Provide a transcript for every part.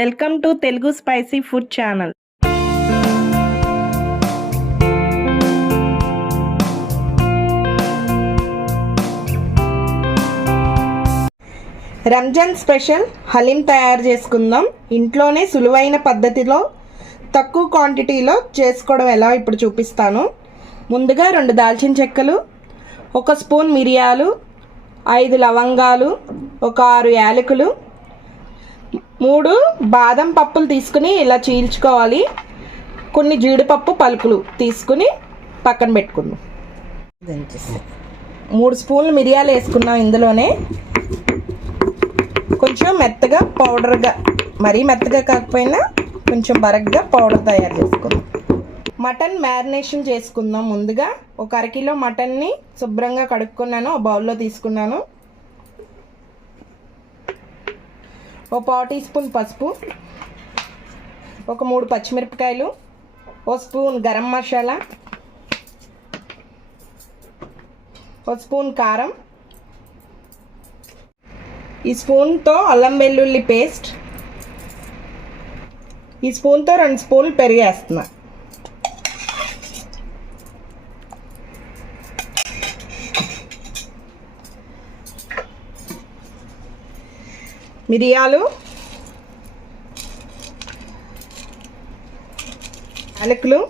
Welcome to Telugu spicy food channel. Ramzan special haleem తయారు చేసుకుందాం. ఇంట్లోనే సులువైన పద్ధతిలో తక్కువ క్వాంటిటీలో చేసుకోవడం ఎలా ఇప్పుడు చూపిస్తాను. ముందుగా రెండు దాల్చిన చెక్కలు ఒక స్పూన్ మిరియాలు ఐదు లవంగాలు ఒక ఆరు యాలకులు మూడు బాదం పప్పులు తీసుకుని ఇలా చీల్చుకోవాలి. కొన్ని జీడిపప్పు పలుకులు తీసుకుని పక్కన పెట్టుకుందాం. మూడు స్పూన్లు మిరియాలు వేసుకున్నాం ఇందులోనే. కొంచెం మెత్తగా పౌడర్గా మరీ మెత్తగా కాకపోయినా కొంచెం బరగ్గా పౌడర్ తయారు చేసుకుందాం. మటన్ మ్యారినేషన్ చేసుకుందాం ముందుగా. ఒక అరకిలో మటన్ని శుభ్రంగా కడుక్కున్నాను ఒక బౌల్లో తీసుకున్నాను. ఒక పావు టీ స్పూన్ పసుపు ఒక మూడు పచ్చిమిరపకాయలు ఓ స్పూన్ గరం మసాలా ఒక స్పూన్ కారం ఈ స్పూన్తో అల్లం వెల్లుల్లి పేస్ట్ ఈ స్పూన్తో రెండు స్పూన్లు పెరిగేస్తున్నా. మిరియాలు. యాలకులు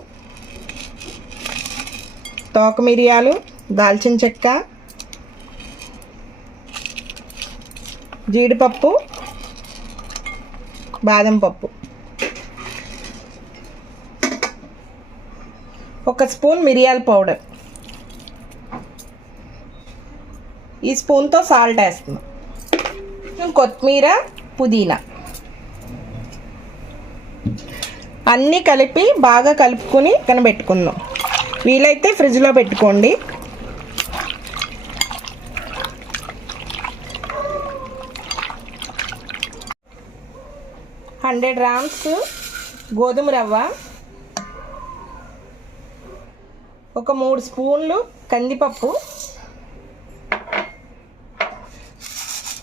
తోక మిరియాలు దాల్చిన చెక్క. జీడిపప్పు. బాదం పప్పు. ఒక స్పూన్ మిరియాల పౌడర్. ఈ స్పూన్తో సాల్ట్ వేస్తున్నాం. కొత్తిమీర పుదీనా. అన్నీ కలిపి బాగా కలుపుకొని కనబెట్టుకుందాం. వీలైతే ఫ్రిడ్జ్లో పెట్టుకోండి. హండ్రెడ్ గ్రామ్స్ గోధుమ రవ్వ ఒక మూడు స్పూన్లు కందిపప్పు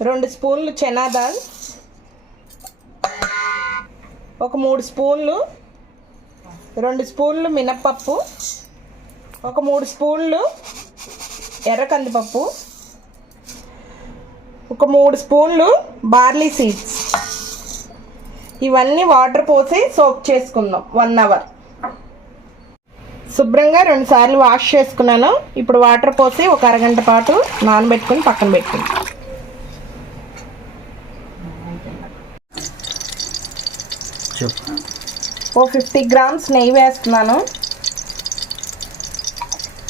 రెండు స్పూన్లు చనా దాల్. ఒక మూడు స్పూన్లు రెండు స్పూన్లు మినప్పప్పు. ఒక మూడు స్పూన్లు ఎర్ర కందిపప్పు. ఒక మూడు స్పూన్లు బార్లీ సీడ్స్. ఇవన్నీ వాటర్ పోసి సోక్ చేసుకుందాం వన్ అవర్. శుభ్రంగా రెండు సార్లు వాష్ చేసుకున్నాను. ఇప్పుడు వాటర్ పోసి ఒక అరగంట పాటు నానబెట్టుకుని పక్కన పెట్టుకుంటాం ఓ ఫిఫ్టీ గ్రామ్స్ నెయ్యి వేస్తున్నాను.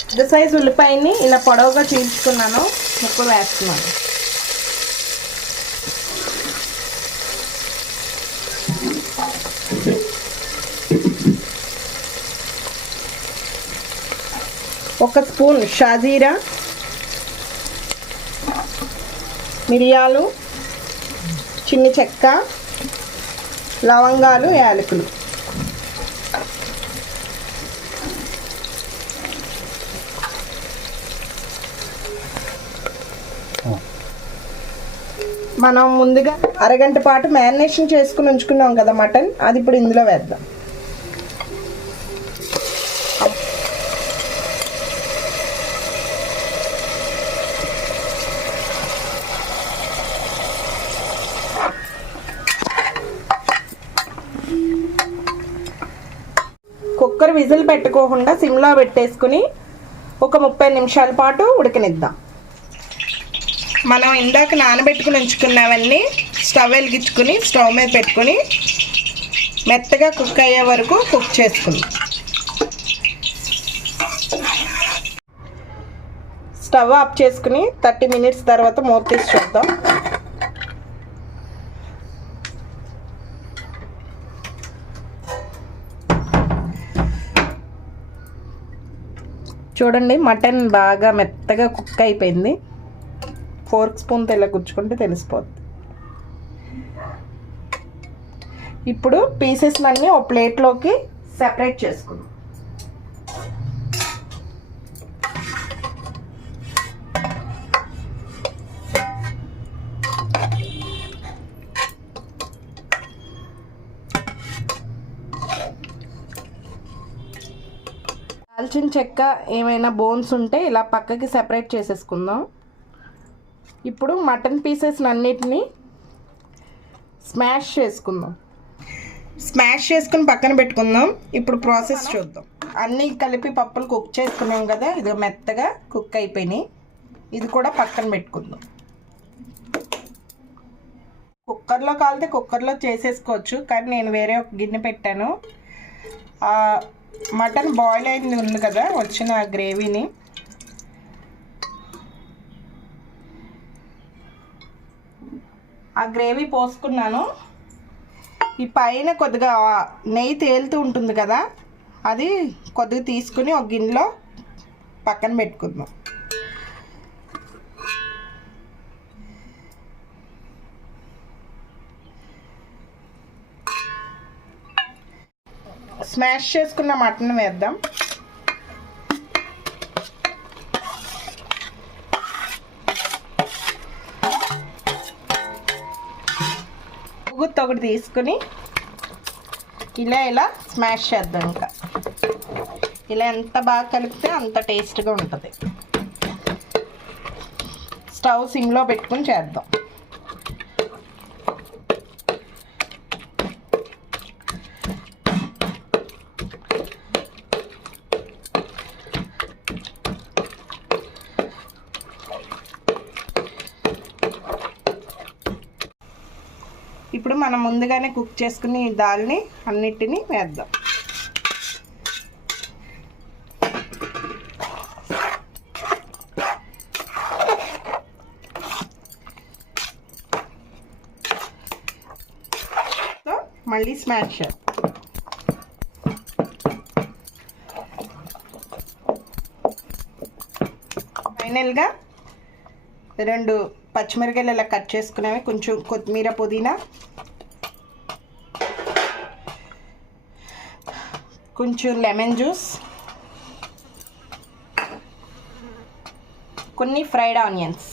పెద్ద సైజు ఉల్లిపాయని ఇలా పొడవుగా చీల్చుకున్నాను. ముక్కలు వేస్తున్నాను. ఒక స్పూన్ షాజీరా మిరియాలు చిన్ని చెక్క లవంగాలు యాలకులు. మనం ముందుగా అరగంట పాటు మ్యారినేషన్ చేసుకుని ఉంచుకున్నాం కదా మటన్. అది ఇప్పుడు ఇందులో వేద్దాం. కుక్కర్ విజిల్ పెట్టుకోకుండా సిమ్లో పెట్టేసుకుని ఒక ముప్పై నిమిషాల పాటు ఉడకనిద్దాం. మనం ఇందాక నానబెట్టుకుని ఉంచుకున్నవన్నీ స్టవ్ వెలిగించుకుని స్టవ్ మీద పెట్టుకుని మెత్తగా కుక్ అయ్యే వరకు కుక్ చేసుకుందాం. స్టవ్ ఆఫ్ చేసుకుని థర్టీ మినిట్స్ తర్వాత మూత తీసి చూద్దాం. చూడండి మటన్ బాగా మెత్తగా కుక్ అయిపోయింది. ఫోర్క్ స్పూన్తో ఇలా గుచ్చుకుంటే తెలిసిపోద్ది. ఇప్పుడు పీసెస్ అన్నీ ఒక ప్లేట్లోకి సెపరేట్ చేసుకుందాం. దాల్చిన చెక్క ఏమైనా బోన్స్ ఉంటే ఇలా పక్కకి సెపరేట్ చేసేసుకుందాం. ఇప్పుడు మటన్ పీసెస్ అన్నిటినీ స్మాష్ చేసుకుందాం. స్మాష్ చేసుకుని పక్కన పెట్టుకుందాం. ఇప్పుడు ప్రాసెస్ చూద్దాం. అన్నీ కలిపి పప్పులు కుక్ చేసుకున్నాం కదా ఇది మెత్తగా కుక్ అయిపోయినాయి. ఇది కూడా పక్కన పెట్టుకుందాం. కుక్కర్లో కాలితే కుక్కర్లో చేసేసుకోవచ్చు కానీ నేను వేరే ఒక గిన్నె పెట్టాను. మటన్ బాయిల్ అయింది ఉంది కదా? వచ్చిన ఆ గ్రేవీని. ఆ గ్రేవీ పోసుకున్నాను. ఈ పైన కొద్దిగా నెయ్యి తేలుతూ ఉంటుంది కదా? అది కొద్దిగా తీసుకుని ఒక గిన్నెలో పక్కన పెట్టుకుందాం. స్మాష్ చేసుకున్న మటన్ వేద్దాం. గుత్త ఒకటి తీసుకుని ఇలా ఇలా స్మాష్ చేద్దాం ఇంకా. ఇలా ఎంత బాగా కలిపితే అంత టేస్ట్గా ఉంటుంది. స్టవ్ సిమ్లో పెట్టుకుని చేద్దాం. ఇప్పుడు మనం ముందుగానే కుక్ చేసుకుని ఈ దాల్ని అన్నిటినీ వేద్దాం. సో, మళ్ళీ స్మాష్ ఫైనల్గా రెండు పచ్చిమిరకాయలు ఇలా కట్ చేసుకునేవి. కొంచెం కొత్తిమీర పుదీనా. కొంచెం లెమన్ జ్యూస్. కొన్ని ఫ్రైడ్ ఆనియన్స్.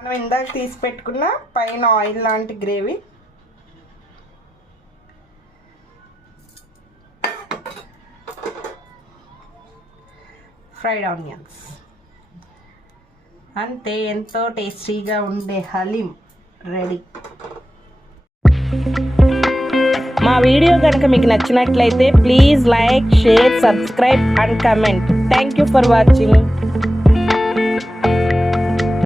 మనం ఇందాక తీసి పెట్టుకున్న పైన ఆయిల్ లాంటి గ్రేవీ. ఫ్రైడ్ ఆనియన్స్ అంతే ఎంతో టేస్టీగా ఉండే హలీం రెడీ. మా వీడియో కనుక మీకు నచ్చినట్లయితే please like share subscribe and comment. Thank you for watching